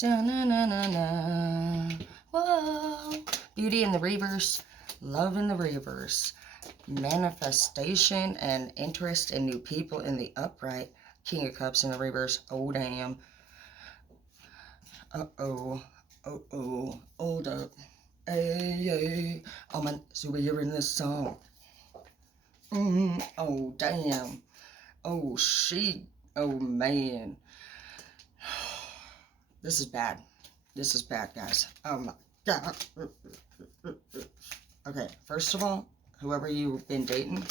Da-na-na-na-na. Whoa. Beauty in the reverse. Love in the reverse. Manifestation and interest in new people in the upright. King of Cups in the reverse. Oh, damn. Uh-oh. Uh-oh. Hold up. Hey, hey. I'm a superhero in this song. Oh, damn. Oh, shit. Oh, man. This is bad. This is bad, guys. Oh, my God. Okay, first of all, whoever you've been dating,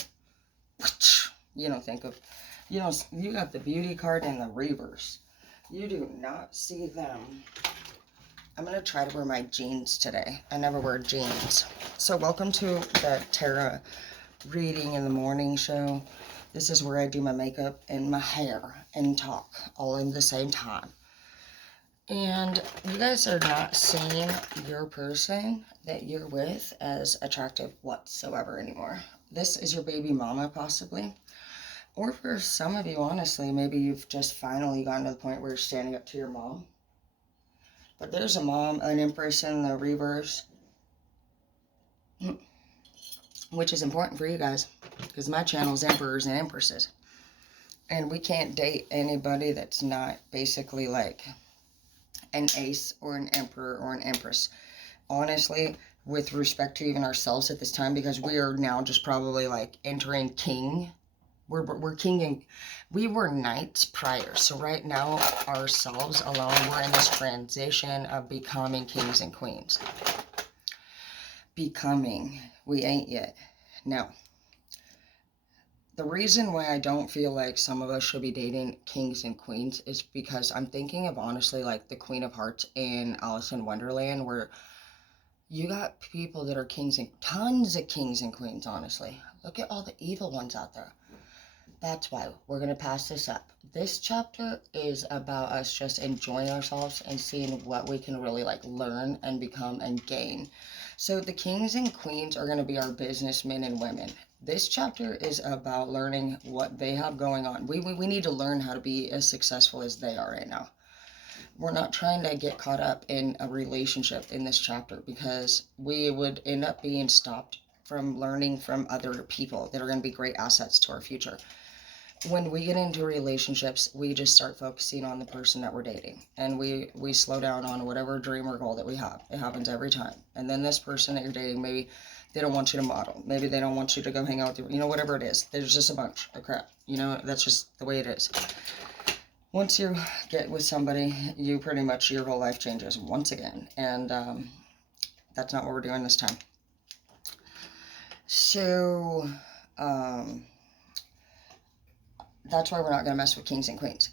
you don't think of, you got the beauty card in the reverse. You do not see them. I'm going to try to wear my jeans today. I never wear jeans. So welcome to the Tarot reading in the morning show. This is where I do my makeup and my hair and talk all in the same time. And you guys are not seeing your person that you're with as attractive whatsoever anymore. This is your baby mama, possibly. Or for some of you, honestly, maybe you've just finally gotten to the point where you're standing up to your mom. But there's a mom, an empress in the reverse, which is important for you guys, because my channel is emperors and empresses. And we can't date anybody that's not basically like an ace or an emperor or an empress. Honestly, with respect to even ourselves at this time, because we are now just probably like entering king. We're king, and we were knights prior. So right now, ourselves alone, we're in this transition of becoming kings and queens. Becoming. We ain't yet. Now, the reason why I don't feel like some of us should be dating kings and queens is because I'm thinking of, honestly, like the Queen of Hearts in Alice in Wonderland, where you got people that are kings and tons of kings and queens, honestly. Look at all the evil ones out there. That's why we're going to pass this up. This chapter is about us just enjoying ourselves and seeing what we can really like learn and become and gain. So the kings and queens are going to be our businessmen and women. This chapter is about learning what they have going on. We need to learn how to be as successful as they are right now. We're not trying to get caught up in a relationship in this chapter, because we would end up being stopped from learning from other people that are going to be great assets to our future. When we get into relationships, we just start focusing on the person that we're dating, and we slow down on whatever dream or goal that we have. It happens every time. And then this person that you're dating, maybe they don't want you to model, maybe they don't want you to go hang out with you, whatever it is. There's just a bunch of crap. That's just the way it is. Once you get with somebody, you pretty much, your whole life changes once again, and that's not what we're doing this time. So that's why we're not going to mess with kings and queens.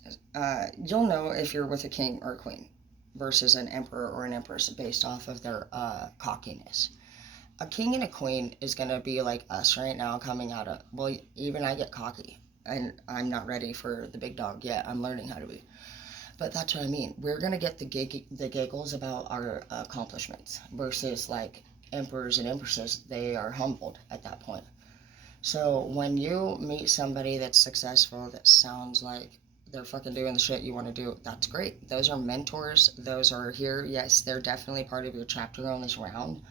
You'll know if you're with a king or a queen versus an emperor or an empress based off of their cockiness. A king and a queen is going to be like us right now, coming out of, well, even I get cocky, and I'm not ready for the big dog yet. I'm learning how to be. But that's what I mean. We're going to get the giggles about our accomplishments versus like emperors and empresses. They are humbled at that point. So when you meet somebody that's successful, that sounds like they're fucking doing the shit you want to do, that's great. Those are mentors. Those are here. Yes, they're definitely part of your chapter on this round.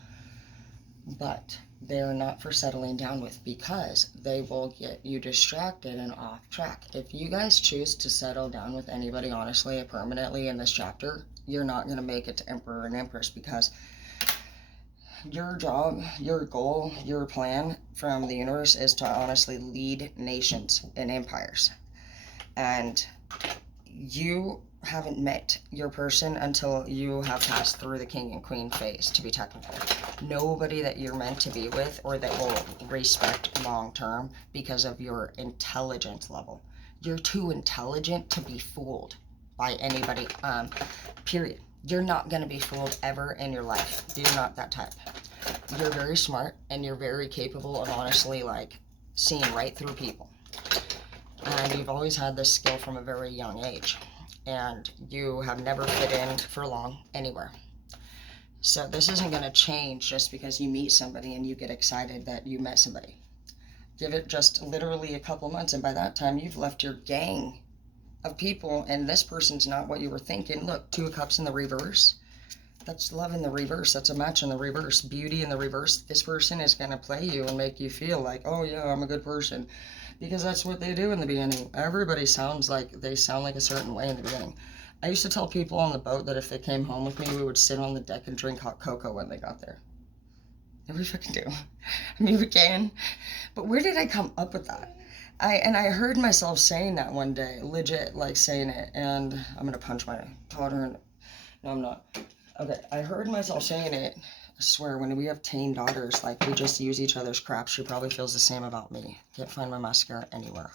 But they're not for settling down with, because they will get you distracted and off track. If you guys choose to settle down with anybody, honestly, permanently in this chapter, you're not going to make it to Emperor and Empress, because your job, your goal, your plan from the universe is to honestly lead nations and empires. And you haven't met your person until you have passed through the king and queen phase, to be technical. Nobody that you're meant to be with or that will respect long term because of your intelligence level. You're too intelligent to be fooled by anybody, period. You're not going to be fooled ever in your life. You're not that type. You're very smart, and you're very capable of honestly like seeing right through people. And you've always had this skill from a very young age, and you have never fit in for long anywhere. So this isn't going to change just because you meet somebody and you get excited that you met somebody. Give it just literally a couple months, and by that time you've left your gang of people, and this person's not what you were thinking. Look, 2 of Cups in the reverse. That's love in the reverse. That's a match in the reverse. Beauty in the reverse. This person is going to play you and make you feel like, oh yeah, I'm a good person. Because that's what they do in the beginning. Everybody sounds like, they sound like a certain way in the beginning. I used to tell people on the boat that if they came home with me, we would sit on the deck and drink hot cocoa when they got there. And we fucking do. I mean, we can. But where did I come up with that? I heard myself saying that one day, legit, like saying it, and I'm gonna punch my daughter. No, I'm not. Okay, I heard myself saying it. I swear, when we have teen daughters, like, we just use each other's crap. She probably feels the same about me. Can't find my mascara anywhere.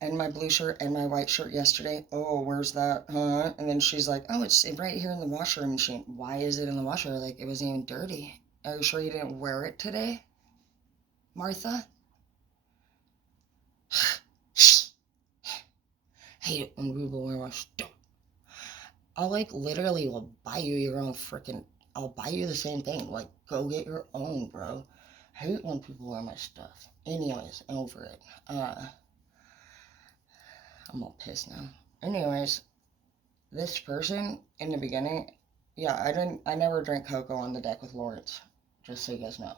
And my blue shirt and my white shirt yesterday. Oh, where's that? Huh? And then she's like, oh, it's right here in the washer machine. Why is it in the washer? Like, it wasn't even dirty. Are you sure you didn't wear it today, Martha? Hate it when people wear my stuff. I'll, like, literally will buy you your own freaking... I'll buy you the same thing. Like, go get your own, bro. I hate when people wear my stuff. Anyways, over it. I'm all pissed now. Anyways, this person in the beginning, yeah, I never drank cocoa on the deck with Lawrence. Just so you guys know.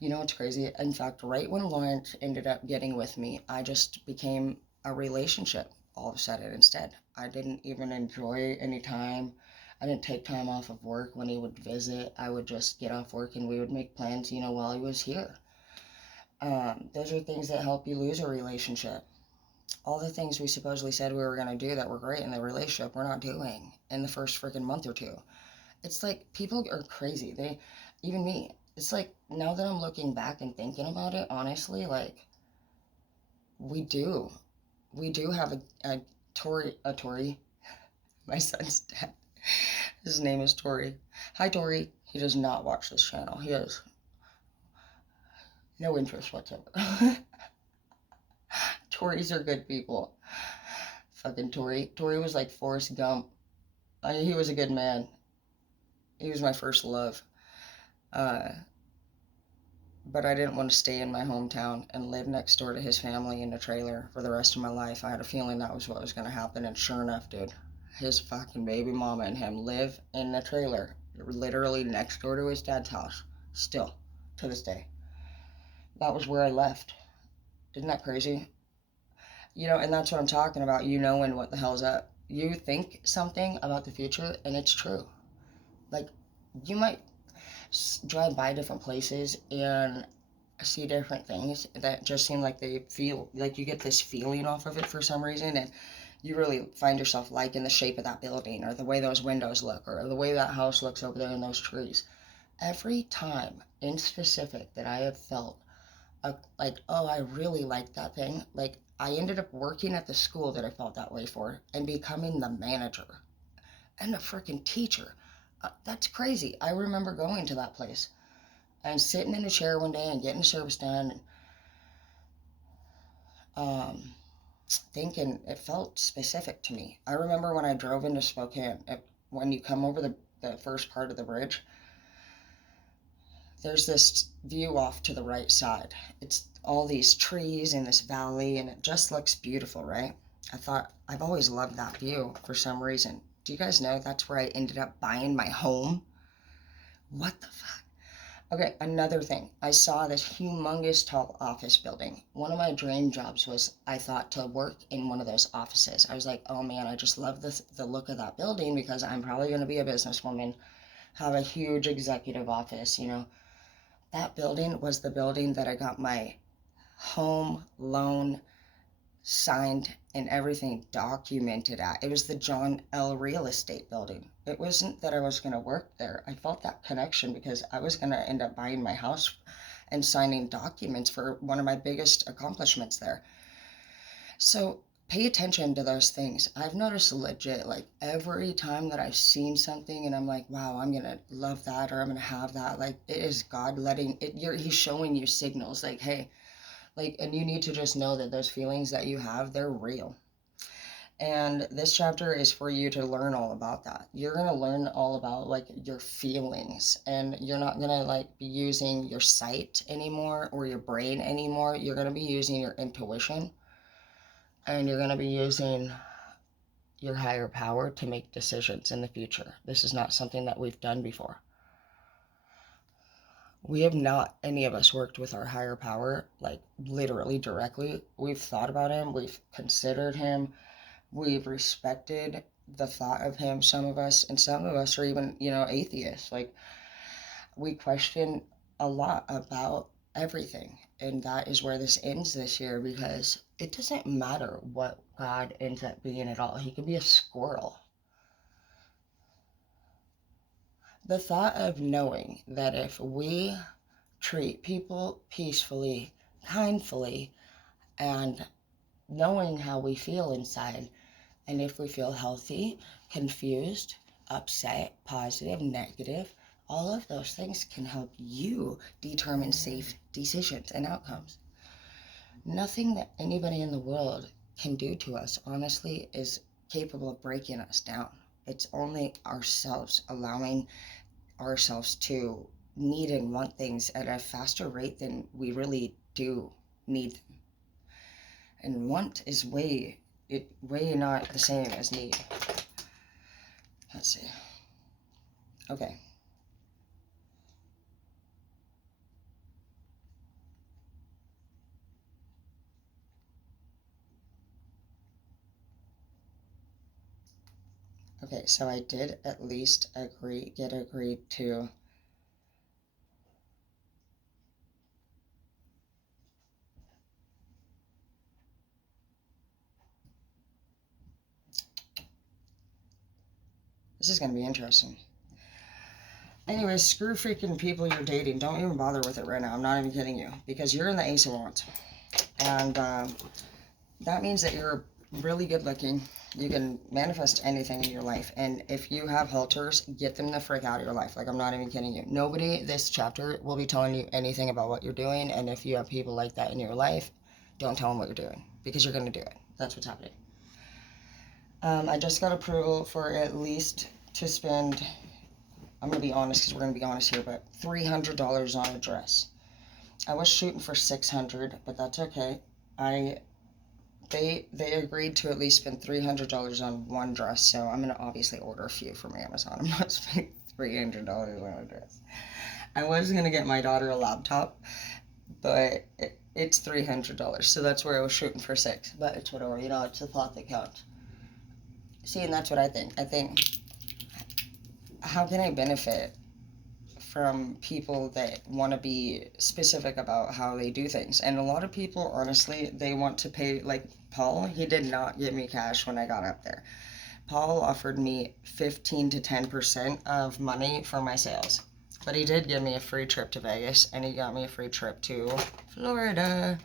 You know what's crazy? In fact, right when Lawrence ended up getting with me, I just became a relationship all of a sudden instead. I didn't even enjoy any time. I didn't take time off of work when he would visit. I would just get off work and we would make plans, you know, while he was here. Those are things that help you lose a relationship. All the things we supposedly said we were going to do that were great in the relationship, we're not doing in the first freaking month or two. It's like, people are crazy. Even me, it's like, now that I'm looking back and thinking about it, honestly, like, we do have a Tori, my son's dad. His name is Tori. Hi, Tori. He does not watch this channel. He has no interest whatsoever. Tories are good people. Fucking Tori. Tori was like Forrest Gump. He was a good man. He was my first love. But I didn't want to stay in my hometown and live next door to his family in a trailer for the rest of my life. I had a feeling that was what was going to happen, and sure enough, dude. His fucking baby mama and him live in a trailer, literally next door to his dad's house. Still, to this day. That was where I left. Isn't that crazy? You know, and that's what I'm talking about. You knowing what the hell's up. You think something about the future, and it's true. Like, you might drive by different places and see different things that just seem like they feel like you get this feeling off of it for some reason, and you really find yourself liking the shape of that building or the way those windows look or the way that house looks over there in those trees. Every time in specific that I have felt like, oh, I really like that thing, like, I ended up working at the school that I felt that way for and becoming the manager and a freaking teacher. That's crazy. I remember going to that place and sitting in a chair one day and getting service done, and thinking it felt specific to me. I remember when I drove into Spokane, when you come over the first part of the bridge, there's this view off to the right side. It's all these trees in this valley, and it just looks beautiful, right? I thought, I've always loved that view for some reason. Do you guys know that's where I ended up buying my home? What the fuck? Okay, another thing. I saw this humongous tall office building. One of my dream jobs was, I thought, to work in one of those offices. I was like, oh man, I just love the look of that building because I'm probably going to be a businesswoman, have a huge executive office, you know. That building was the building that I got my home loan signed and everything documented at. It was the John L. Real Estate building. It wasn't that I was going to work there. I felt that connection because I was going to end up buying my house and signing documents for one of my biggest accomplishments there. So pay attention to those things. I've noticed legit, like, every time that I've seen something and I'm like, wow, I'm going to love that or I'm going to have that, like, it is God letting it, he's showing you signals like, hey, like, and you need to just know that those feelings that you have, they're real. And this chapter is for you to learn all about that. You're going to learn all about, like, your feelings, and you're not going to, like, be using your sight anymore or your brain anymore. You're going to be using your intuition. and you're going to be using your higher power to make decisions in the future. This is not something that we've done before. We have not, any of us, worked with our higher power, like literally directly. We've thought about him, we've considered him, we've respected the thought of him, some of us, and some of us are even, atheists. Like, we question a lot about everything. And that is where this ends this year, because it doesn't matter what God ends up being at all. He could be a squirrel. The thought of knowing that if we treat people peacefully, kindly, and knowing how we feel inside, and if we feel healthy, confused, upset, positive, negative, all of those things can help you determine safe decisions and outcomes. Nothing that anybody in the world can do to us, honestly, is capable of breaking us down. It's only ourselves allowing ourselves to need and want things at a faster rate than we really do need them. And want is way not the same as need. Let's see. Okay. Okay, so I did at least get agreed to. This is going to be interesting. Anyways, screw freaking people you're dating. Don't even bother with it right now. I'm not even kidding you. Because you're in the Ace of Wands. And that means that you're really good looking. You can manifest anything in your life. And if you have halters, get them the frick out of your life. Like, I'm not even kidding you. Nobody this chapter will be telling you anything about what you're doing. And if you have people like that in your life, don't tell them what you're doing. Because you're going to do it. That's what's happening. I just got approval for at least to spend, I'm going to be honest because we're going to be honest here, but $300 on a dress. I was shooting for $600, but that's okay. They agreed to at least spend $300 on one dress, so I'm going to obviously order a few from Amazon. I'm not spending $300 on a dress. I was going to get my daughter a laptop, but it's $300, so that's where I was shooting for $600, but it's whatever, it's the thought that counts. See, and that's what I think. I think, how can I benefit from people that want to be specific about how they do things? And a lot of people, honestly, they want to pay, like Paul, he did not give me cash when I got up there. Paul offered me 15 to 10% of money for my sales. But he did give me a free trip to Vegas, and he got me a free trip to Florida.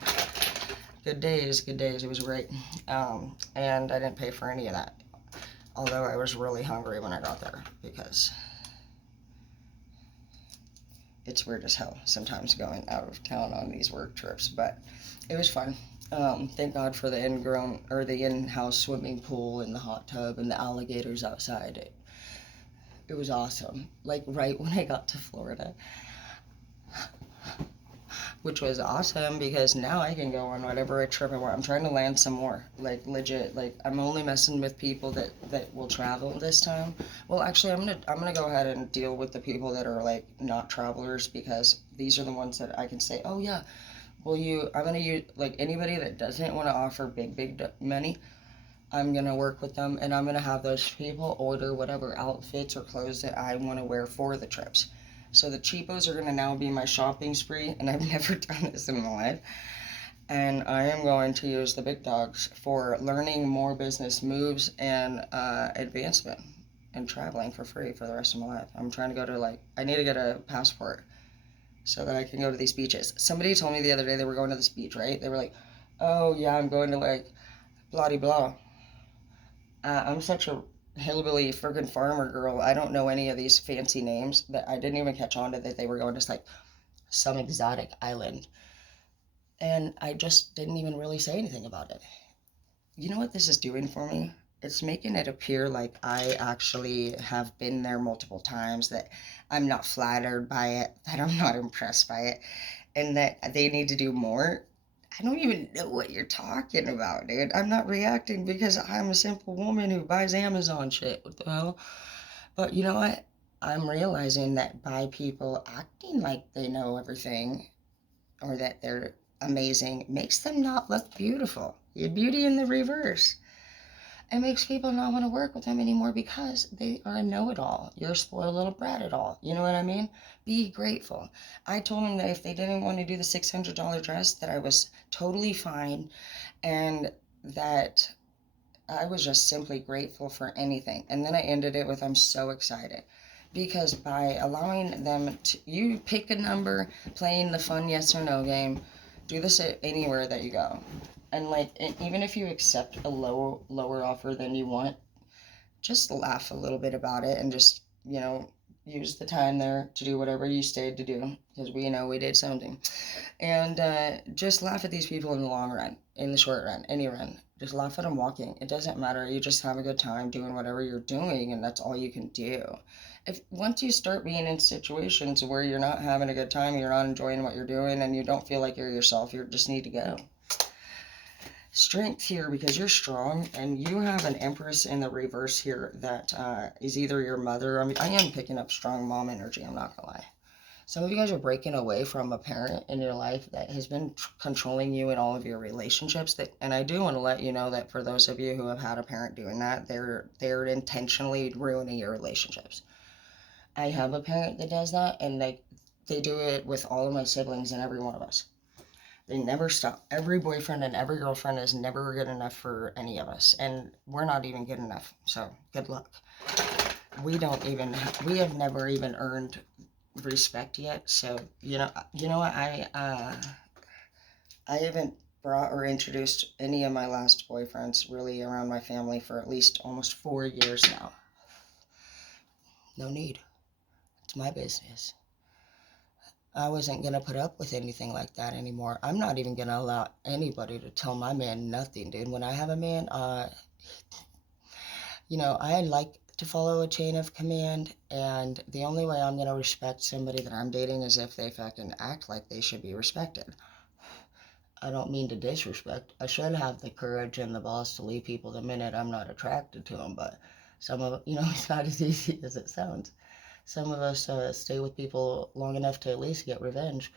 Good days. It was great. And I didn't pay for any of that. Although I was really hungry when I got there, because it's weird as hell sometimes going out of town on these work trips, but it was fun. Thank God for the in-house swimming pool and the hot tub and the alligators outside. It was awesome. Like, right when I got to Florida, which was awesome because now I can go on whatever trip I want. I'm trying to land some more, like legit. Like, I'm only messing with people that will travel this time. Well, actually, I'm gonna go ahead and deal with the people that are like not travelers, because these are the ones that I can say, oh yeah, well I'm gonna use, like, anybody that doesn't want to offer big money. I'm gonna work with them, and I'm gonna have those people order whatever outfits or clothes that I want to wear for the trips. So the cheapos are going to now be my shopping spree, and I've never done this in my life. And I am going to use the big dogs for learning more business moves and advancement and traveling for free for the rest of my life. I'm trying to go to, I need to get a passport so that I can go to these beaches. Somebody told me the other day they were going to this beach, right? They were like, oh yeah, I'm going to blah blah. I'm such a hillbilly friggin' farmer girl. I don't know any of these fancy names, that I didn't even catch on to that they were going to some exotic island. And I just didn't even really say anything about it. You know what this is doing for me? It's making it appear like I actually have been there multiple times, that I'm not flattered by it, that I'm not impressed by it, and that they need to do more. I don't even know what you're talking about, dude. I'm not reacting because I'm a simple woman who buys Amazon shit. What the hell? But you know what? I'm realizing that by people acting like they know everything or that they're amazing makes them not look beautiful. Your beauty in the reverse. It makes people not want to work with them anymore because they are a know-it-all. You're a spoiled little brat at all. You know what I mean? Be grateful. I told them that if they didn't want to do the $600 dress, that I was totally fine and that I was just simply grateful for anything. And then I ended it with I'm so excited. Because by allowing them to, you pick a number, playing the fun yes or no game, do this at anywhere that you go. And like, even if you accept a lower offer than you want, just laugh a little bit about it and just, use the time there to do whatever you stayed to do. Because we know we did something. And just laugh at these people in the long run, in the short run, any run. Just laugh at them walking. It doesn't matter. You just have a good time doing whatever you're doing, and that's all you can do. If once you start being in situations where you're not having a good time, you're not enjoying what you're doing, and you don't feel like you're yourself, you just need to go. Strength here because you're strong, and you have an Empress in the reverse here that is either your mother. I mean, I am picking up strong mom energy. I'm not gonna lie. Some of you guys are breaking away from a parent in your life that has been controlling you in all of your relationships. And I do want to let you know that for those of you who have had a parent doing that, they're intentionally ruining your relationships. I have a parent that does that, and they do it with all of my siblings and every one of us. They never stop. Every boyfriend and every girlfriend is never good enough for any of us, and we're not even good enough. So good luck. We have never even earned respect yet. So you know what, I haven't brought or introduced any of my last boyfriends really around my family for at least almost 4 years now. No need. It's my business. I wasn't gonna put up with anything like that anymore. I'm not even gonna allow anybody to tell my man nothing, dude. When I have a man, I like to follow a chain of command, and the only way I'm gonna respect somebody that I'm dating is if they fucking act like they should be respected. I don't mean to disrespect. I should have the courage and the balls to leave people the minute I'm not attracted to them, but it's not as easy as it sounds. Some of us stay with people long enough to at least get revenge,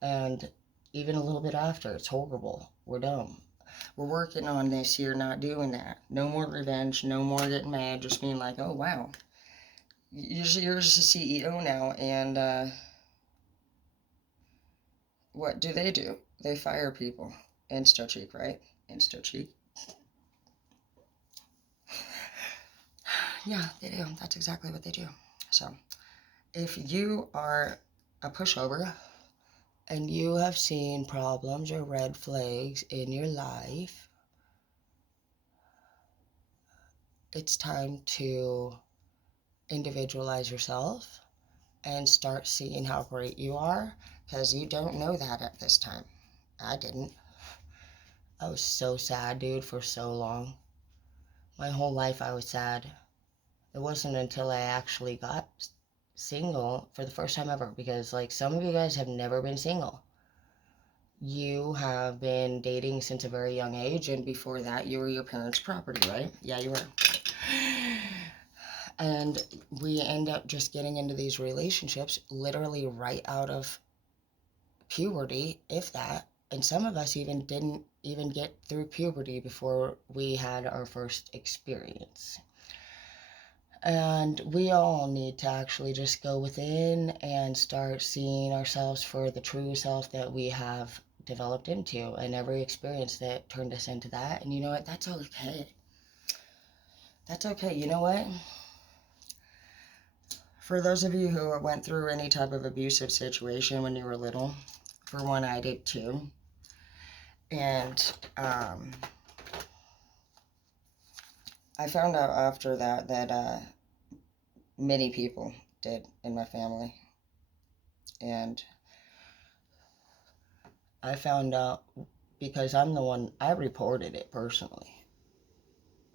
and even a little bit after, it's horrible. We're dumb. We're working on this year, not doing that. No more revenge, no more getting mad, just being like, oh wow, you're just a CEO now, and what do? They fire people. Insta-cheek, right? Insta-cheek. Yeah, they do. That's exactly what they do. So, if you are a pushover and you have seen problems or red flags in your life, it's time to individualize yourself and start seeing how great you are, because you don't know that at this time. I didn't. I was so sad, dude, for so long. My whole life I was sad. It wasn't until I actually got single for the first time ever, because like some of you guys have never been single. You have been dating since a very young age, and before that you were your parents' property, right? Yeah, you were. And we end up just getting into these relationships literally right out of puberty, if that. And some of us even didn't even get through puberty before we had our first experience. And we all need to actually just go within and start seeing ourselves for the true self that we have developed into, and every experience that turned us into that. And you know what? That's okay. That's okay. You know what? For those of you who went through any type of abusive situation when you were little, for one, I did too. And I found out after that many people did in my family. And I found out because I'm the one, I reported it personally.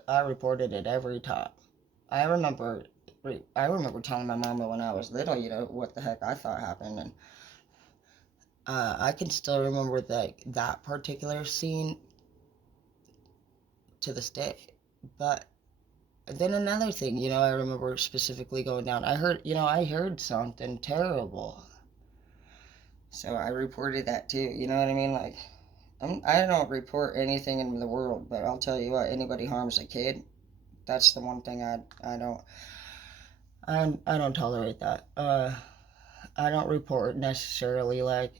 I reported it every time. I remember telling my mama when I was little, what the heck I thought happened, and I can still remember that particular scene to this day. But then another thing, I remember specifically going down. I heard something terrible. So I reported that too. You know what I mean? Like, I don't report anything in the world, but I'll tell you what, anybody harms a kid, that's the one thing I don't tolerate that. I don't report necessarily like,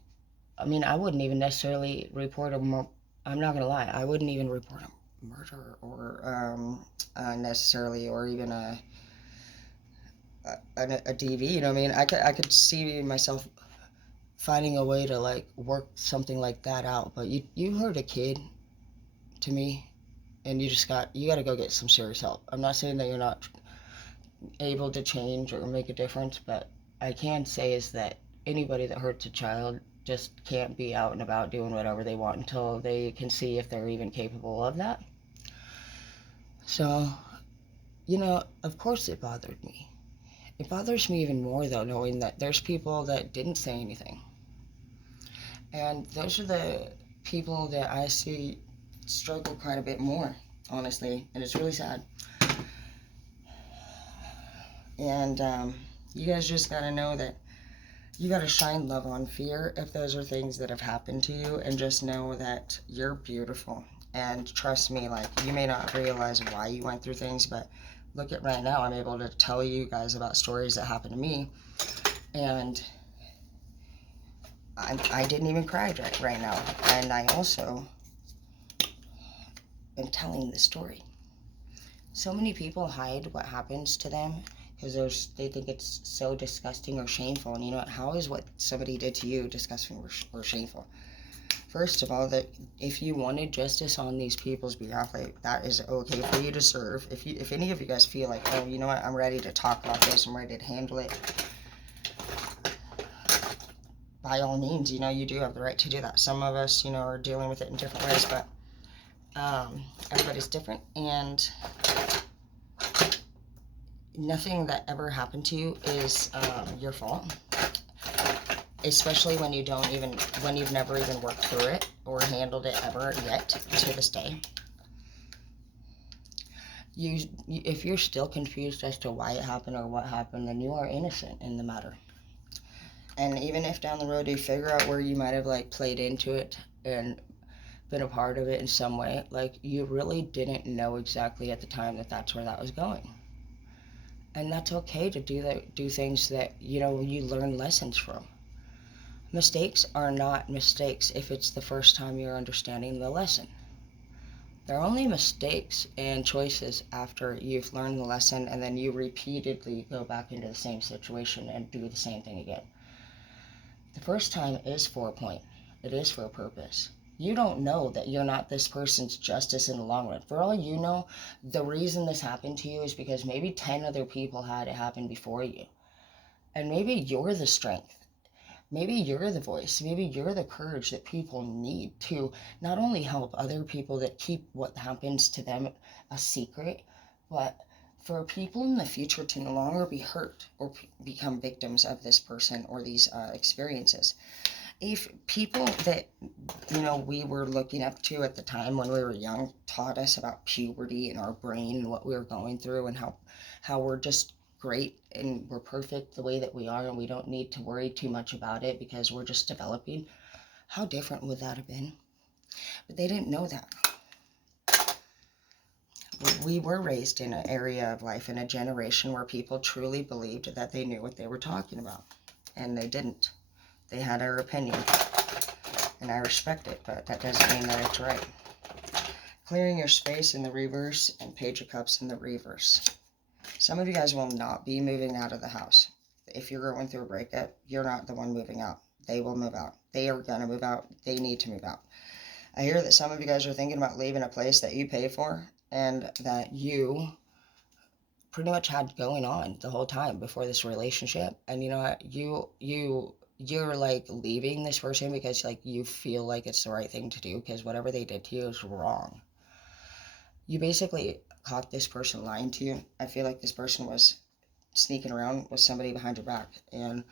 I wouldn't even necessarily report I'm not gonna lie, I wouldn't even report a murder or necessarily, or even a DV. You know what I mean? I could see myself finding a way to like work something like that out. But you hurt a kid, to me, and you got to go get some serious help. I'm not saying that you're not able to change or make a difference, but I can say is that anybody that hurts a child just can't be out and about doing whatever they want until they can see if they're even capable of that. So, of course it bothered me. It bothers me even more though, knowing that there's people that didn't say anything. And those are the people that I see struggle quite a bit more, honestly, and it's really sad. And you guys just gotta know that you gotta shine love on fear if those are things that have happened to you, and just know that you're beautiful. And trust me, like, you may not realize why you went through things, but look at right now, I'm able to tell you guys about stories that happened to me, and I didn't even cry right now. And I also am telling the story. So many people hide what happens to them because they think it's so disgusting or shameful. And you know what? How is what somebody did to you disgusting or shameful? First of all, that if you wanted justice on these people's behalf, like, that is okay for you to serve. If any of you guys feel like, oh, you know what, I'm ready to talk about this, I'm ready to handle it, by all means, you do have the right to do that. Some of us, are dealing with it in different ways, but everybody's different, and nothing that ever happened to you is your fault, especially when you've never even worked through it or handled it ever yet to this day. If you're still confused as to why it happened or what happened, then you are innocent in the matter. And even if down the road you figure out where you might have like played into it and been a part of it in some way, like, you really didn't know exactly at the time that that's where that was going. And that's okay to do things that, you learn lessons from. Mistakes are not mistakes if it's the first time you're understanding the lesson. They're only mistakes and choices after you've learned the lesson, and then you repeatedly go back into the same situation and do the same thing again. The first time is for a point. It is for a purpose. You don't know that you're not this person's justice in the long run. For all you know, the reason this happened to you is because maybe 10 other people had it happen before you. And maybe you're the strength. Maybe you're the voice. Maybe you're the courage that people need to not only help other people that keep what happens to them a secret, but for people in the future to no longer be hurt or become victims of this person or these experiences. If people that we were looking up to at the time when we were young taught us about puberty and our brain and what we were going through, and how we're just great and we're perfect the way that we are, and we don't need to worry too much about it because we're just developing, how different would that have been? But they didn't know that. We were raised in an area of life, in a generation where people truly believed that they knew what they were talking about, and they didn't. They had their opinion, and I respect it, but that doesn't mean that it's right. Clearing your space in the reverse, and Page of Cups in the reverse. Some of you guys will not be moving out of the house. If you're going through a breakup, you're not the one moving out. They will move out. They are going to move out. They need to move out. I hear that some of you guys are thinking about leaving a place that you pay for and that you pretty much had going on the whole time before this relationship. And you know what? You're like leaving this person because like you feel like it's the right thing to do, because whatever they did to you is wrong. You basically caught this person lying to you. I feel like this person was sneaking around with somebody behind your back, and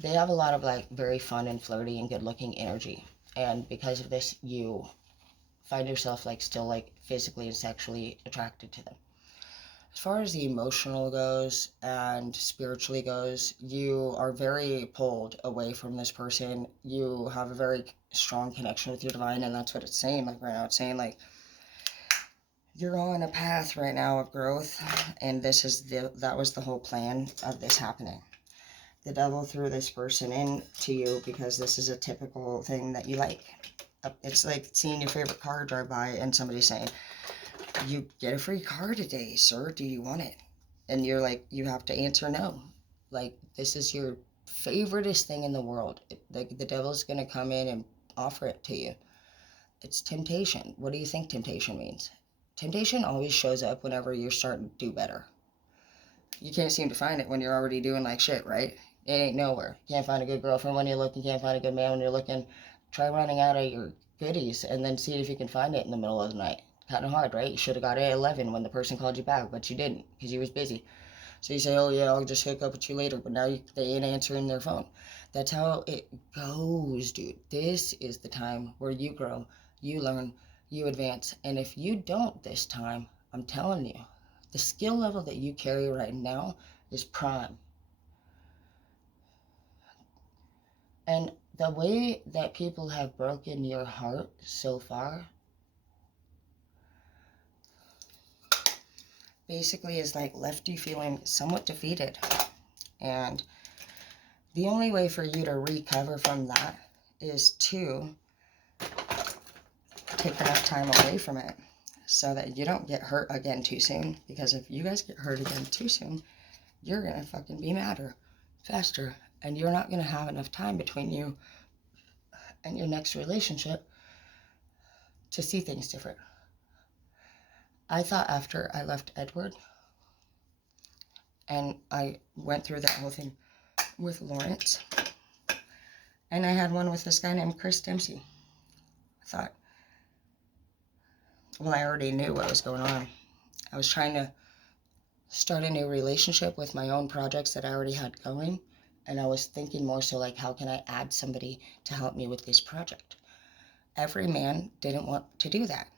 they have a lot of like very fun and flirty and good looking energy. And because of this, you find yourself like still like physically and sexually attracted to them. As far as the emotional goes and spiritually goes, you are very pulled away from this person. You have a very strong connection with your divine, and that's what it's saying. Like right now, it's saying like you're on a path right now of growth, and that was the whole plan of this happening. The devil threw this person into you because this is a typical thing that you like. It's like seeing your favorite car drive by and somebody saying, "You get a free car today, sir. Do you want it?" And you're like, you have to answer no. Like, this is your favoriteest thing in the world. Like, the devil's going to come in and offer it to you. It's temptation. What do you think temptation means? Temptation always shows up whenever you're starting to do better. You can't seem to find it when you're already doing like shit, right? It ain't nowhere. Can't find a good girlfriend when you're looking. Can't find a good man when you're looking. Try running out of your goodies and then see if you can find it in the middle of the night. Kind of hard, right? You should have got it at 11 when the person called you back, but you didn't because you was busy. So you say, "Oh yeah, I'll just hook up with you later," but now they ain't answering their phone. That's how it goes, dude. This is the time where you grow, you learn, you advance. And if you don't this time, I'm telling you, the skill level that you carry right now is prime. And the way that people have broken your heart so far basically is like left you feeling somewhat defeated. And the only way for you to recover from that is to take enough time away from it so that you don't get hurt again too soon. Because if you guys get hurt again too soon, you're gonna fucking be madder, faster, and you're not gonna have enough time between you and your next relationship to see things different. I thought after I left Edward and I went through that whole thing with Lawrence, and I had one with this guy named Chris Dempsey. I thought, well, I already knew what was going on. I was trying to start a new relationship with my own projects that I already had going, and I was thinking more so like, how can I add somebody to help me with this project? Every man didn't want to do that.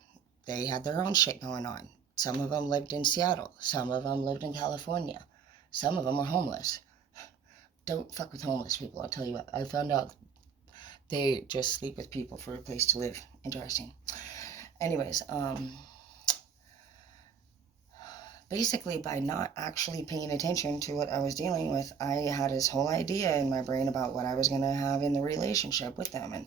They had their own shit going on. Some of them lived in Seattle. Some of them lived in California. Some of them were homeless. Don't fuck with homeless people, I'll tell you what. I found out they just sleep with people for a place to live. Interesting. Anyways, basically by not actually paying attention to what I was dealing with, I had this whole idea in my brain about what I was going to have in the relationship with them.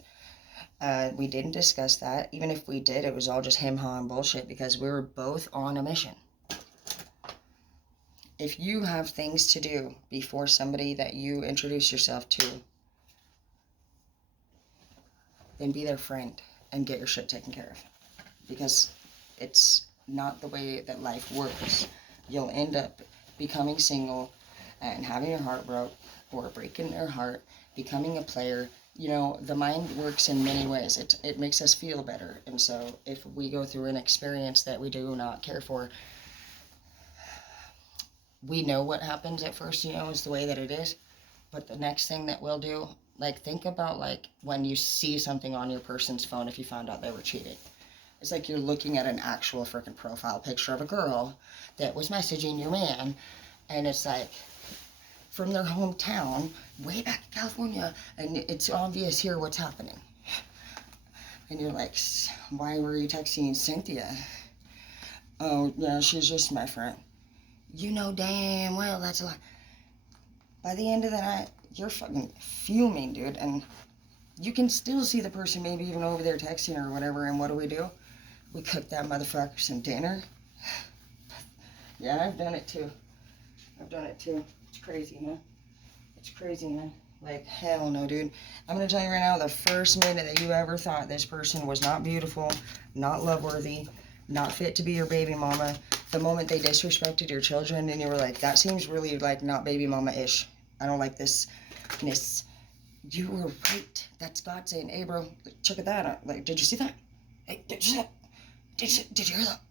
And we didn't discuss that. Even if we did, it was all just him-ha and bullshit because we were both on a mission. If you have things to do before somebody that you introduce yourself to, then be their friend and get your shit taken care of. Because it's not the way that life works. You'll end up becoming single and having your heart broke, or breaking your heart, becoming a player. You know, the mind works in many ways. It makes us feel better. And so if we go through an experience that we do not care for, we know what happens at first, you know, is the way that it is. But the next thing that we'll do, like, think about, like, when you see something on your person's phone if you found out they were cheating. It's like you're looking at an actual freaking profile picture of a girl that was messaging your man, and it's like from their hometown, way back in California, and it's obvious here what's happening. And you're like, why were you texting Cynthia? Oh, yeah, she's just my friend. You know damn well that's a lie. By the end of the night, you're fucking fuming, dude, and you can still see the person maybe even over there texting or whatever, and what do? We cook that motherfucker some dinner. Yeah, I've done it too. It's crazy, man. It's crazy, man. Like, hell no, dude. I'm gonna tell you right now, the first minute that you ever thought this person was not beautiful, not loveworthy, not fit to be your baby mama, the moment they disrespected your children and you were like, that seems really like not baby mama-ish. I don't like this. You were right. That's God saying, hey, bro, check that out. Like, did you see that? Hey, did you see that? Did you hear that?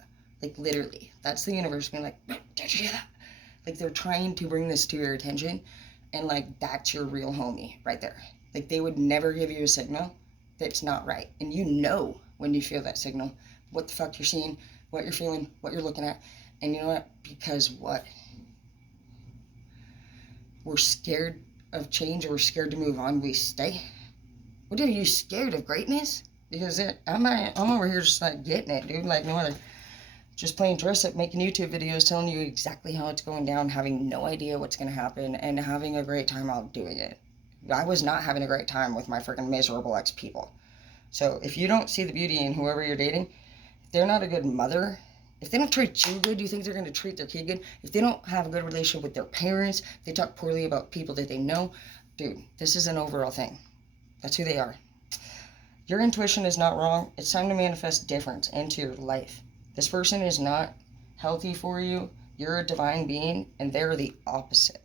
Like, literally. That's the universe being like, did you hear that? Like, they're trying to bring this to your attention. And like, that's your real homie right there. Like, they would never give you a signal that's not right. And you know when you feel that signal, what the fuck you're seeing, what you're feeling, what you're looking at. And you know what? Because what? We're scared of change, or we're scared to move on, we stay. What are you scared of? Greatness? Because I'm over here just like getting it, dude, like no other. Just playing dress up, making YouTube videos, telling you exactly how it's going down, having no idea what's going to happen, and having a great time while doing it. I was not having a great time with my freaking miserable ex people. So if you don't see the beauty in whoever you're dating, if they're not a good mother, if they don't treat you good, do you think they're going to treat their kid good? If they don't have a good relationship with their parents, they talk poorly about people that they know, dude, this is an overall thing. That's who they are. Your intuition is not wrong. It's time to manifest difference into your life. This person is not healthy for you. You're a divine being, and they're the opposite.